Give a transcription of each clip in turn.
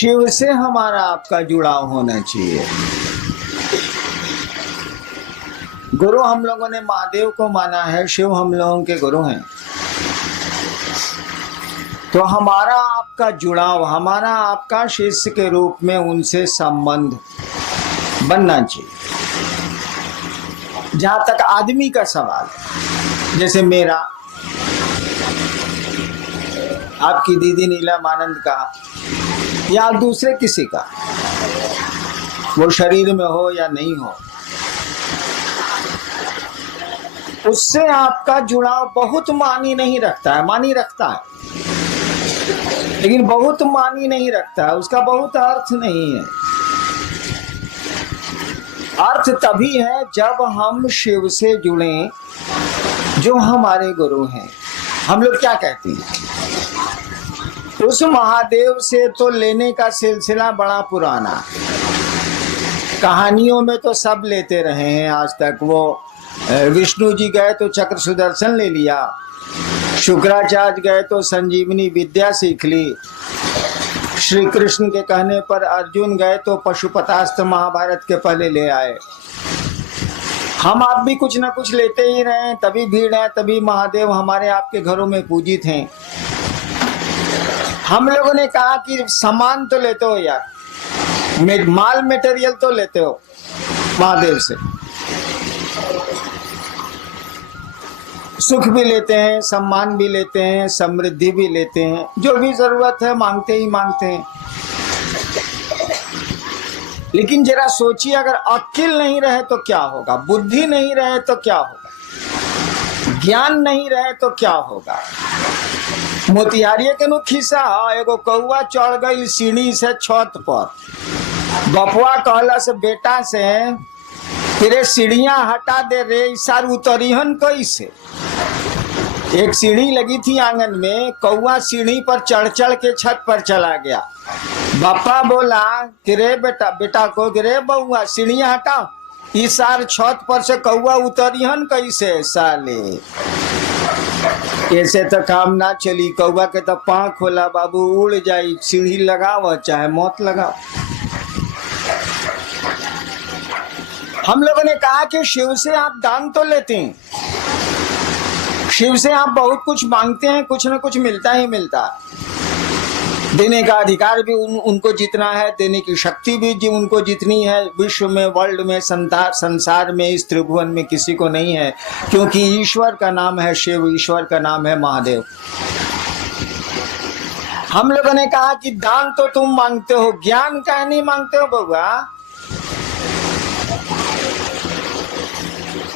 शिव से हमारा आपका जुड़ाव होना चाहिए। गुरु हम लोगों ने महादेव को माना है, शिव हम लोगों के गुरु हैं। तो हमारा आपका जुड़ाव, हमारा आपका शिष्य के रूप में उनसे संबंध बनना चाहिए। जहां तक आदमी का सवाल, जैसे मेरा आपकी दीदी नीलम आनंद का या दूसरे किसी का, वो शरीर में हो या नहीं हो, उससे आपका जुड़ाव बहुत मानी नहीं रखता है। मानी रखता है लेकिन बहुत मानी नहीं रखता है, उसका बहुत अर्थ नहीं है। अर्थ तभी है जब हम शिव से जुड़े जो हमारे गुरु हैं। हम लोग क्या कहते हैं, उस महादेव से तो लेने का सिलसिला बड़ा पुराना, कहानियों में तो सब लेते रहे हैं आज तक। वो विष्णु जी गए तो चक्र सुदर्शन ले लिया, शुक्राचार्य गए तो संजीवनी विद्या सीख ली, श्री कृष्ण के कहने पर अर्जुन गए तो पशुपतास्त्र महाभारत के पहले ले आए। हम आप भी कुछ ना कुछ लेते ही रहे, तभी भीड़ है, तभी महादेव हमारे आपके घरों में पूजित हैं। हम लोगों ने कहा कि सामान तो लेते हो यार, माल मटेरियल तो लेते हो महादेव से, सुख भी लेते हैं, सम्मान भी लेते हैं, समृद्धि भी लेते हैं, जो भी जरूरत है मांगते ही मांगते हैं। लेकिन जरा सोचिए, अगर अक्ल नहीं रहे तो क्या होगा, बुद्धि नहीं रहे तो क्या होगा, ज्ञान नहीं रहे तो क्या होगा। मोतिहारिये के नु खिस्सा, एगो कौआ चढ़ गई सीढ़ी से छत पर, बपुआ कहला से बेटा से, तेरे सीढ़ियां हटा दे रे, इसार उतरिहन कैसे। एक सीढ़ी लगी थी आंगन में, कौआ सीढ़ी पर चढ़ चढ़ के छत पर चला गया। बापा बोला कि रे बेटा, बेटा को कि रे बउआ सीढ़ियां हटा, इसार छत पर से कौआ उतरिहन कैसे साले। ऐसे तो काम ना चली, कौआ के तो पाँख खोला बाबू, उड़ जाई, सीढ़ी लगाओ चाहे मौत लगाओ। हम लोगों ने कहा कि शिव से आप दान तो लेते हैं, शिव से आप बहुत कुछ मांगते हैं, कुछ न कुछ मिलता ही मिलता है। देने का अधिकार भी उनको जितना है, देने की शक्ति भी उनको जितनी है, विश्व में, वर्ल्ड में, संसार में, इस त्रिभुवन में किसी को नहीं है, क्योंकि ईश्वर का नाम है शिव, ईश्वर का नाम है महादेव। हम लोगों ने कहा कि दान तो तुम मांगते हो, ज्ञान काहे नहीं मांगते हो बउआ।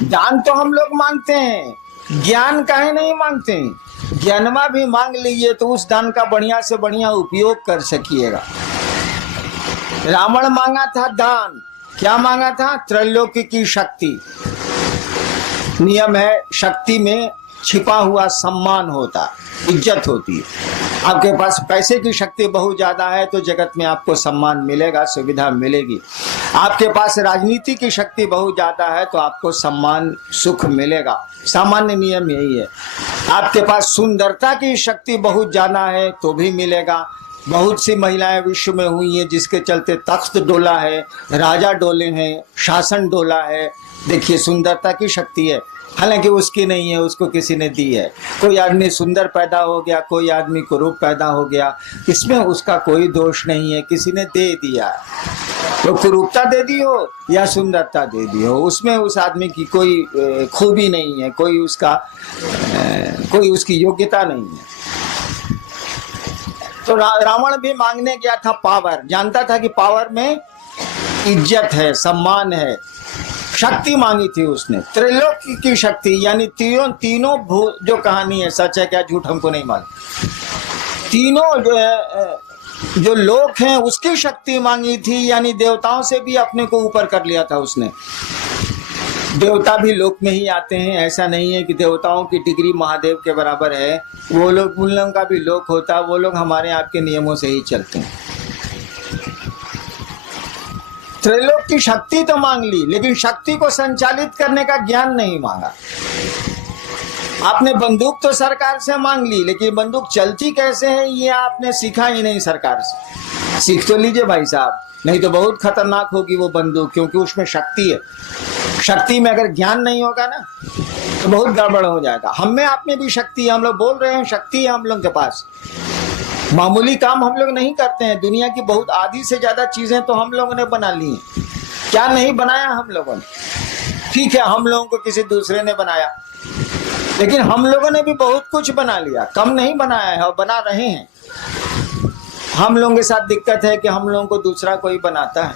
दान तो हम लोग मांगते हैं, ज्ञान काहे नहीं मांगते हैं। ज्ञानमा भी मांग लीजिए तो उस दान का बढ़िया से बढ़िया उपयोग कर सकिएगा। रावण मांगा था दान, क्या मांगा था, त्रैलोक्य की शक्ति। नियम है, शक्ति में छिपा हुआ सम्मान होता, इज्जत होती है। आपके पास पैसे की शक्ति बहुत ज्यादा है तो जगत में आपको सम्मान मिलेगा, सुविधा मिलेगी। आपके पास राजनीति की शक्ति बहुत ज्यादा है तो आपको सम्मान, सुख मिलेगा। सामान्य नियम यही है। आपके पास सुंदरता की शक्ति बहुत ज्यादा है तो भी मिलेगा। बहुत सी महिलाएं विश्व में हुई हैं जिसके चलते तख्त डोला है, राजा डोले हैं, शासन डोला है। देखिए, सुंदरता की शक्ति है, हालांकि उसकी नहीं है, उसको किसी ने दी है। कोई आदमी सुंदर पैदा हो गया, कोई आदमी कुरूप पैदा हो गया, इसमें उसका कोई दोष नहीं है, किसी ने दे दिया। तो कुरूपता दे दी हो या सुंदरता दे दी हो, उसमें उस आदमी की कोई खूबी नहीं है, कोई उसकी योग्यता नहीं है। तो रावण भी मांगने गया था पावर, जानता था कि पावर में इज्जत है, सम्मान है, शक्ति मांगी थी उसने, त्रिलोकी की शक्ति, यानी तीनों जो कहानी है, सच है क्या झूठ हमको नहीं मालूम, तीनों जो लोक हैं उसकी शक्ति मांगी थी, यानी देवताओं से भी अपने को ऊपर कर लिया था उसने। देवता भी लोक में ही आते हैं, ऐसा नहीं है कि देवताओं की डिग्री महादेव के बराबर है। वो लोग, उन लोगों का भी लोक होता, वो लोग हमारे आपके नियमों से ही चलते हैं। त्रैलोक की शक्ति तो मांग ली, लेकिन शक्ति को संचालित करने का ज्ञान नहीं मांगा। आपने बंदूक तो सरकार से मांग ली, लेकिन बंदूक चलती कैसे है ये आपने सीखा ही नहीं सरकार से। सीख तो लीजिए भाई साहब, नहीं तो बहुत खतरनाक होगी वो बंदूक, क्योंकि उसमें शक्ति है। शक्ति में अगर ज्ञान नहीं होगा ना तो बहुत गड़बड़ हो जाएगा। हम में आप में भी शक्ति है, हम लोग बोल रहे हैं शक्ति है हम लोग के पास। मामूली काम हम लोग नहीं करते हैं, दुनिया की बहुत आधी से ज्यादा चीजें तो हम लोगों ने बना ली हैं। क्या नहीं बनाया हम लोगों ने? ठीक है, हम लोगों को किसी दूसरे ने बनाया, लेकिन हम लोगों ने भी बहुत कुछ बना लिया, कम नहीं बनाया है और बना रहे हैं। हम लोगों के साथ दिक्कत है कि हम लोगों को दूसरा कोई बनाता है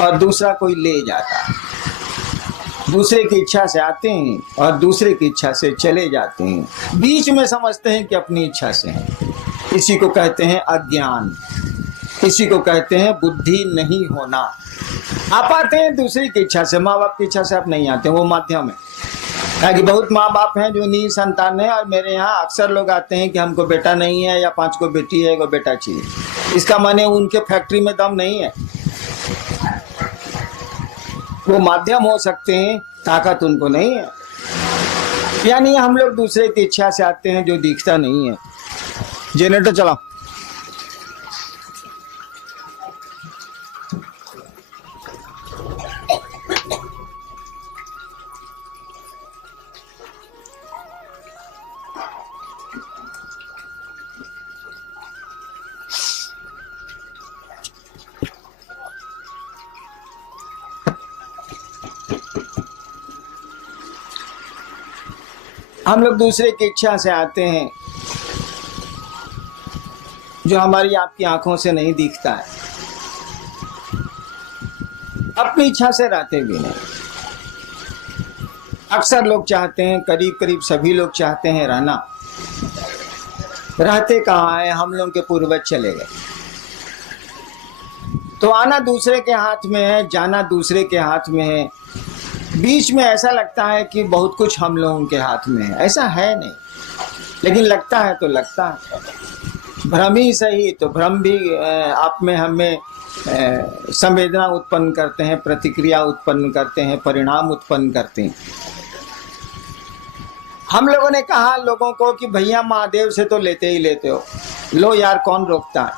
और दूसरा कोई ले जाता है। दूसरे की इच्छा से आते हैं और दूसरे की इच्छा से चले जाते हैं, बीच में समझते हैं कि अपनी इच्छा से हैं। इसी को कहते हैं अज्ञान, इसी को कहते हैं बुद्धि नहीं होना। आप आते हैं दूसरी की इच्छा से, माँ बाप की इच्छा से आप नहीं आते, वो माध्यम है। कि बहुत माँ बाप हैं जो निसंतान है, और मेरे यहाँ अक्सर लोग आते हैं कि हमको बेटा नहीं है या 5 को बेटी है, 1 बेटा चाहिए। इसका माने उनके फैक्ट्री में दम नहीं है, वो माध्यम हो सकते हैं, ताकत उनको नहीं है। यानी हम लोग दूसरे की इच्छा से आते हैं जो दिखता नहीं है। जनरेटर चलाओ। हम लोग दूसरे की इच्छा से आते हैं जो हमारी आपकी आंखों से नहीं दिखता है, अपनी इच्छा से रहते भी नहीं। अक्सर लोग चाहते हैं, करीब करीब सभी लोग चाहते हैं रहना, रहते कहाँ है? हम लोग के पूर्वज चले गए, तो आना दूसरे के हाथ में है, जाना दूसरे के हाथ में है। बीच में ऐसा लगता है कि बहुत कुछ हम लोगों के हाथ में है, ऐसा है नहीं, लेकिन लगता है तो लगता है। भ्रम ही सही, तो भ्रम भी आप में हमें संवेदना उत्पन्न करते हैं, प्रतिक्रिया उत्पन्न करते हैं, परिणाम उत्पन्न करते हैं। हम लोगों ने कहा लोगों को कि भैया महादेव से तो लेते ही लेते हो, लो यार कौन रोकता है,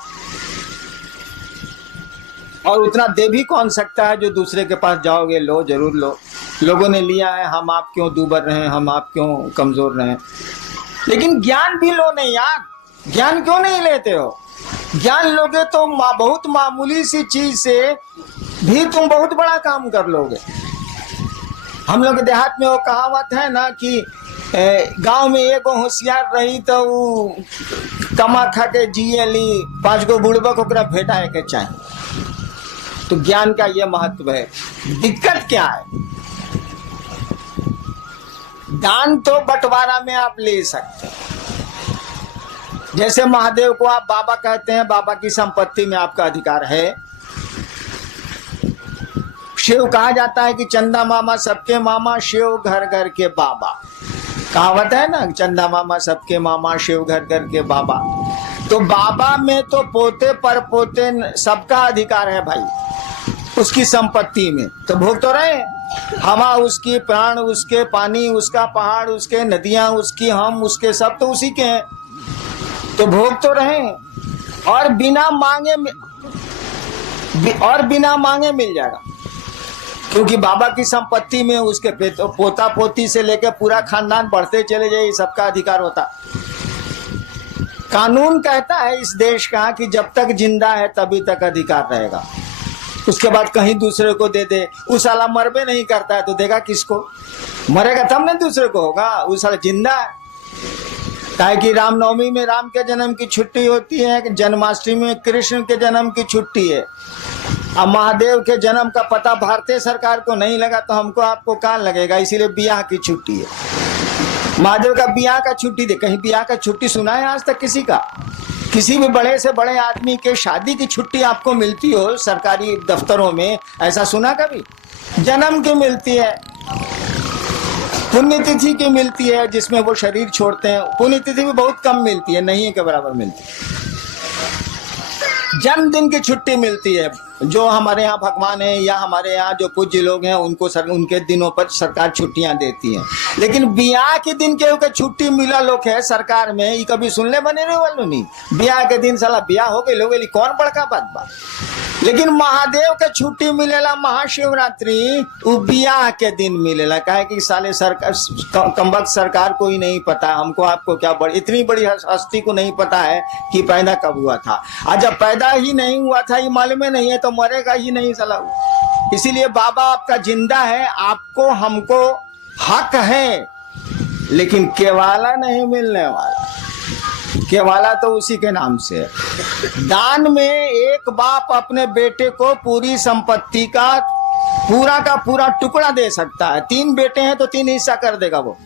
और उतना दे भी कौन सकता है जो दूसरे के पास जाओगे, लो जरूर लो। लोगों ने लिया है, हम आप क्यों दूबर रहे हैं, हम आप क्यों कमजोर रहे हैं। लेकिन ज्ञान भी लो नहीं यार, ज्ञान क्यों नहीं लेते हो? ज्ञान लोगे तो बहुत मामूली सी चीज से भी तुम बहुत बड़ा काम कर लोगे। हम लोग देहात में वो कहावत है ना कि गांव में एगो होशियार रही तो वो कमा खा के जिए ली, 5 गो बुड़बक ओकरा भेटाए के चाहिए। तो ज्ञान का ये महत्व है। दिक्कत क्या है? दान तो बंटवारा में आप ले सकते हैं, जैसे महादेव को आप बाबा कहते हैं, बाबा की संपत्ति में आपका अधिकार है। शिव कहा जाता है कि चंदा मामा सबके मामा, शिव घर घर के बाबा। कहावत है ना, चंदा मामा सबके मामा, शिव घर घर के बाबा। तो बाबा में तो पोते पर पोते सबका अधिकार है भाई, उसकी संपत्ति में तो भोग तो रहे। हवा उसकी, प्राण उसके, पानी उसका, पहाड़ उसके, नदियां उसकी, हम उसके, सब तो उसी के हैं, तो भोग तो रहे। और बिना मांगे मिल जाएगा, क्योंकि बाबा की संपत्ति में उसके पोता पोती से लेकर पूरा खानदान बढ़ते चले जाए, सबका अधिकार होता। कानून कहता है इस देश का कि जब तक जिंदा है तभी तक अधिकार रहेगा, उसके बाद कहीं दूसरे को दे दे। उस साला मरबे नहीं करता है तो देगा किसको? मरेगा तब नहीं दूसरे को होगा, उस साला जिंदा है। काहे कि रामनवमी में राम के जन्म की छुट्टी होती है, जन्माष्टमी में कृष्ण के जन्म की छुट्टी है। अब महादेव के जन्म का पता भारतीय सरकार को नहीं लगा तो हमको आपको कहाँ लगेगा, इसीलिए बियाह की छुट्टी है। महादेव का बियाह का छुट्टी दे, कहीं बियाह का छुट्टी सुना है आज तक किसी का? किसी भी बड़े से बड़े आदमी के शादी की छुट्टी आपको मिलती हो सरकारी दफ्तरों में, ऐसा सुना कभी? जन्म की मिलती है, पुण्यतिथि की मिलती है जिसमें वो शरीर छोड़ते हैं, पुण्यतिथि भी बहुत कम मिलती है, नहीं के बराबर मिलती है। जन्मदिन की छुट्टी मिलती है, जो हमारे यहाँ भगवान है या हमारे यहाँ जो पूज्य लोग हैं उनको उनके दिनों पर सरकार छुट्टियां देती है, लेकिन ब्याह के दिन केहू के छुट्टी मिला लोग है सरकार में, ये कभी सुनने बने रहे वालों नहीं। ब्याह के दिन साला ब्याह हो गए लोग, कौन बड़का बात बा। लेकिन महादेव के छुट्टी मिलेला महाशिवरात्रि, वो ब्याह के दिन मिलेला। काहे कि साले सरकार कमबख्त सरकार को ही नहीं पता, हमको आपको क्या इतनी बड़ी हस्ती को नहीं पता है कि पैदा कब हुआ था। और जब पैदा ही नहीं हुआ था ये मालूम नहीं है तो मरेगा ही नहीं साला। इसीलिए बाबा आपका जिंदा है, आपको हमको हक है, लेकिन केवाला नहीं मिलने वाला। केवाला तो उसी के नाम से है। दान में एक बाप अपने बेटे को पूरी संपत्ति का पूरा टुकड़ा दे सकता है। 3 बेटे हैं तो 3 हिस्सा कर देगा वो।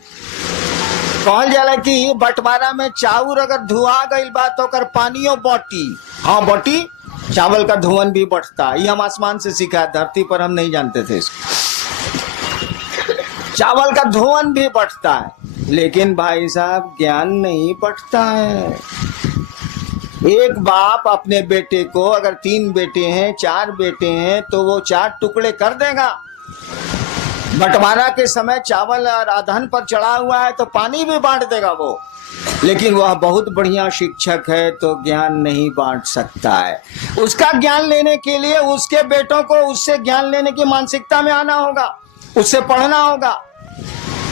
कहल जाला कि बंटवारा में चाउर अगर धुआ गई बात होकर पानियों बटी, हाँ बटी, चावल का धुआं भी बढ़ता। ये हम आसमान से सीखा है, धरती पर हम नहीं जानते थे इसको। चावल का धुआं भी बढ़ता है, लेकिन भाई साहब ज्ञान नहीं बढ़ता है। एक बाप अपने बेटे को, अगर 3 बेटे हैं 4 बेटे हैं तो वो 4 टुकड़े कर देगा। बंटवारा के समय चावल और अधन पर चढ़ा हुआ है तो पानी भी बांट देगा वो, लेकिन वह बहुत बढ़िया शिक्षक है तो ज्ञान नहीं बांट सकता है। उसका ज्ञान लेने के लिए उसके बेटों को उससे ज्ञान लेने की मानसिकता में आना होगा, उससे पढ़ना होगा।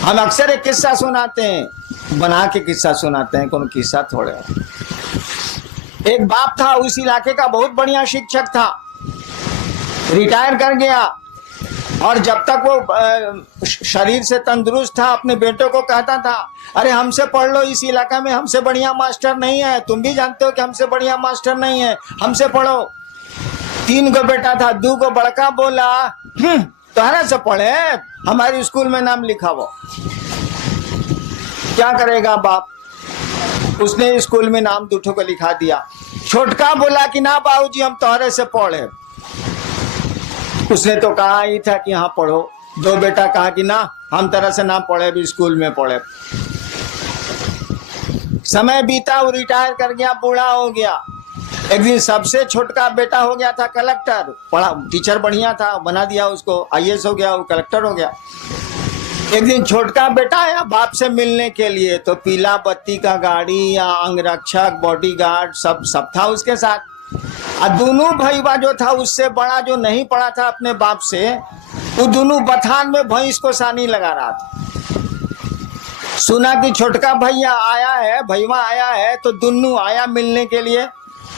हम अक्सर एक किस्सा सुनाते हैं, बना के किस्सा सुनाते हैं, कौन किस्सा थोड़े। एक बाप था, उस इलाके का बहुत बढ़िया शिक्षक था, रिटायर कर गया, और जब तक वो शरीर से तंदुरुस्त था अपने बेटों को कहता था, अरे हमसे पढ़ लो, इस इलाका में हमसे बढ़िया मास्टर नहीं है, तुम भी जानते हो कि हमसे बढ़िया मास्टर नहीं है, हमसे पढ़ो। 3 गो बेटा था, 2 गो बड़का बोला तुम्हारा से पढ़े, हमारे स्कूल में नाम लिखाओ। क्या करेगा बाप, उसने स्कूल में नाम 2 को लिखा दिया। छोटका बोला कि ना बाबूजी हम तुम्हारे से पढ़े, उसने तो कहा ही था कि हाँ पढ़ो। 2 बेटा कहा कि ना हम तरह से ना पढ़े, भी स्कूल में पढ़े। समय बीता, वो रिटायर कर गया, बूढ़ा हो गया। एक दिन सबसे छोटका बेटा हो गया था कलेक्टर, पढ़ा, टीचर बढ़िया था, बना दिया उसको, IAS हो गया, वो कलेक्टर हो गया। एक दिन छोटका बेटा आया बाप से मिलने के लिए, तो पीला बत्ती का गाड़ी या अंगरक्षक बॉडीगार्ड सब था उसके साथ। और दोनों भाईवा जो था उससे बड़ा, जो नहीं पढ़ा था अपने बाप से, वो दोनों बथान में भैंस को सानी लगा रहा था। सुना कि छोटका भैया आया है, भैया आया है, तो दोनों आया मिलने के लिए।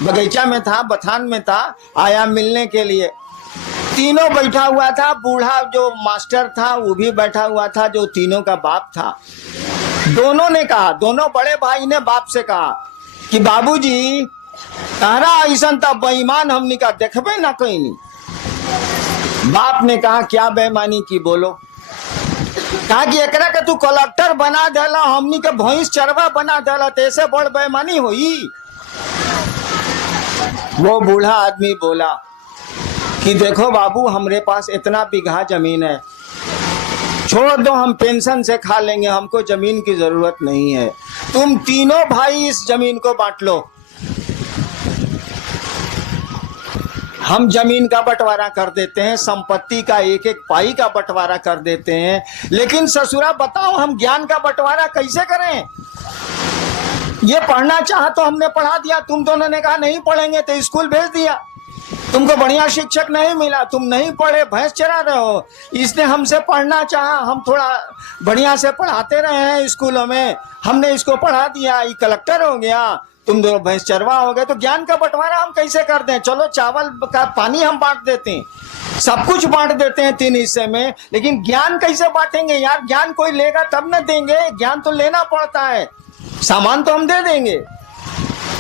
बगीचा में था, बथान में था, आया मिलने के लिए। तीनों बैठा हुआ था, बूढ़ा जो मास्टर था वो भी बैठा हुआ था, जो तीनों का बाप था। दोनों ने कहा, दोनों बड़े भाई ने बाप से कहा कि बाबूजी तारा ऐसा था बेईमान, हमने कहा देखबे ना कहीं नहीं। बाप ने कहा क्या बेईमानी की, बोलो। कहा कि एकरा के तू कलेक्टर बना देला, हमनी के भैंस चरवा बना देला, तो ऐसे बड़ बेईमानी हुई। वो बूढ़ा आदमी बोला कि देखो बाबू, हमरे पास इतना बीघा जमीन है, छोड़ दो, हम पेंशन से खा लेंगे, हमको जमीन की जरूरत नहीं है, तुम तीनों भाई इस जमीन को बांट लो। हम जमीन का बंटवारा कर देते हैं, संपत्ति का 1-1 पाई का बंटवारा कर देते हैं, लेकिन ससुरा बताओ हम ज्ञान का बंटवारा कैसे करें। ये पढ़ना चाहा तो हमने पढ़ा दिया, तुम दोनों ने कहा नहीं पढ़ेंगे तो स्कूल भेज दिया। तुमको बढ़िया शिक्षक नहीं मिला, तुम नहीं पढ़े, भैंस चरा रहे हो। इसने हमसे पढ़ना चाहा, हम थोड़ा बढ़िया से पढ़ाते रहे हैं स्कूलों में, हमने इसको पढ़ा दिया, ये कलेक्टर हो गया, तुम दोनों भैंस चरवा हो गए। तो ज्ञान का बंटवारा हम कैसे कर दें? चलो चावल का पानी हम बांट देते हैं, सब कुछ बांट देते हैं 3 हिस्से में, लेकिन ज्ञान कैसे बांटेंगे यार? ज्ञान कोई लेगा तब न देंगे, ज्ञान तो लेना पड़ता है। सामान तो हम दे देंगे,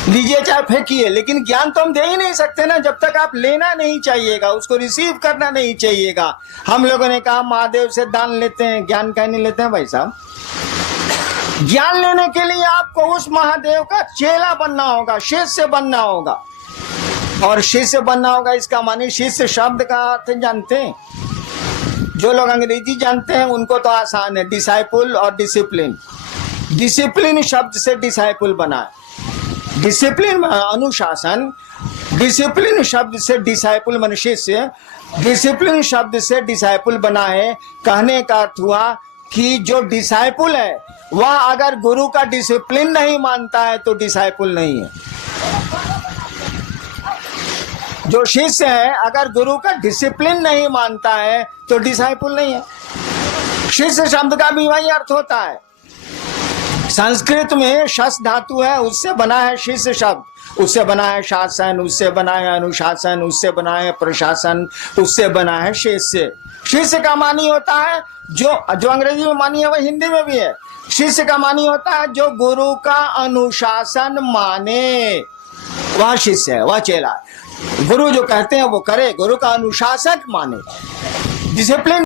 लीजिए चाहे फेंकिए, लेकिन ज्ञान तो हम दे ही नहीं सकते ना जब तक आप लेना नहीं चाहिएगा, उसको रिसीव करना नहीं चाहिएगा। हम लोगों ने कहा महादेव से दान लेते हैं, ज्ञान कहीं नहीं लेते हैं भाई साहब। ज्ञान लेने के लिए आपको उस महादेव का चेला बनना होगा, शिष्य बनना होगा। और शिष्य बनना होगा इसका माने, शिष्य शब्द का अर्थ जानते हैं? जो लोग अंग्रेजी जानते हैं उनको तो आसान है, डिसाइपुल और डिसिप्लिन। डिसिप्लिन शब्द से डिसाइपुल बना है। डिसिप्लिन अनुशासन, डिसिप्लिन शब्द से डिसाइपल मन शिष्य, डिसिप्लिन शब्द से डिसाइपल बना है। कहने का अर्थ हुआ कि जो डिसाइपल है वह अगर गुरु का डिसिप्लिन नहीं मानता है तो डिसाइपल नहीं है। जो शिष्य है अगर गुरु का डिसिप्लिन नहीं मानता है तो डिसाइपल नहीं है। शिष्य शब्द का भी वही अर्थ होता है। संस्कृत में शस धातु है, उससे बना है शिष्य शब्द, उससे बना है शासन, उससे बना है अनुशासन, उससे बना है प्रशासन, उससे बना है शिष्य। शिष्य का मानी होता है जो अंग्रेजी में मानी है वह हिंदी में भी है। शिष्य का मानी होता है जो गुरु का अनुशासन माने, वह शिष्य है, वह चेला है। गुरु जो कहते हैं वो करे, गुरु का अनुशासन माने, डिसिप्लिन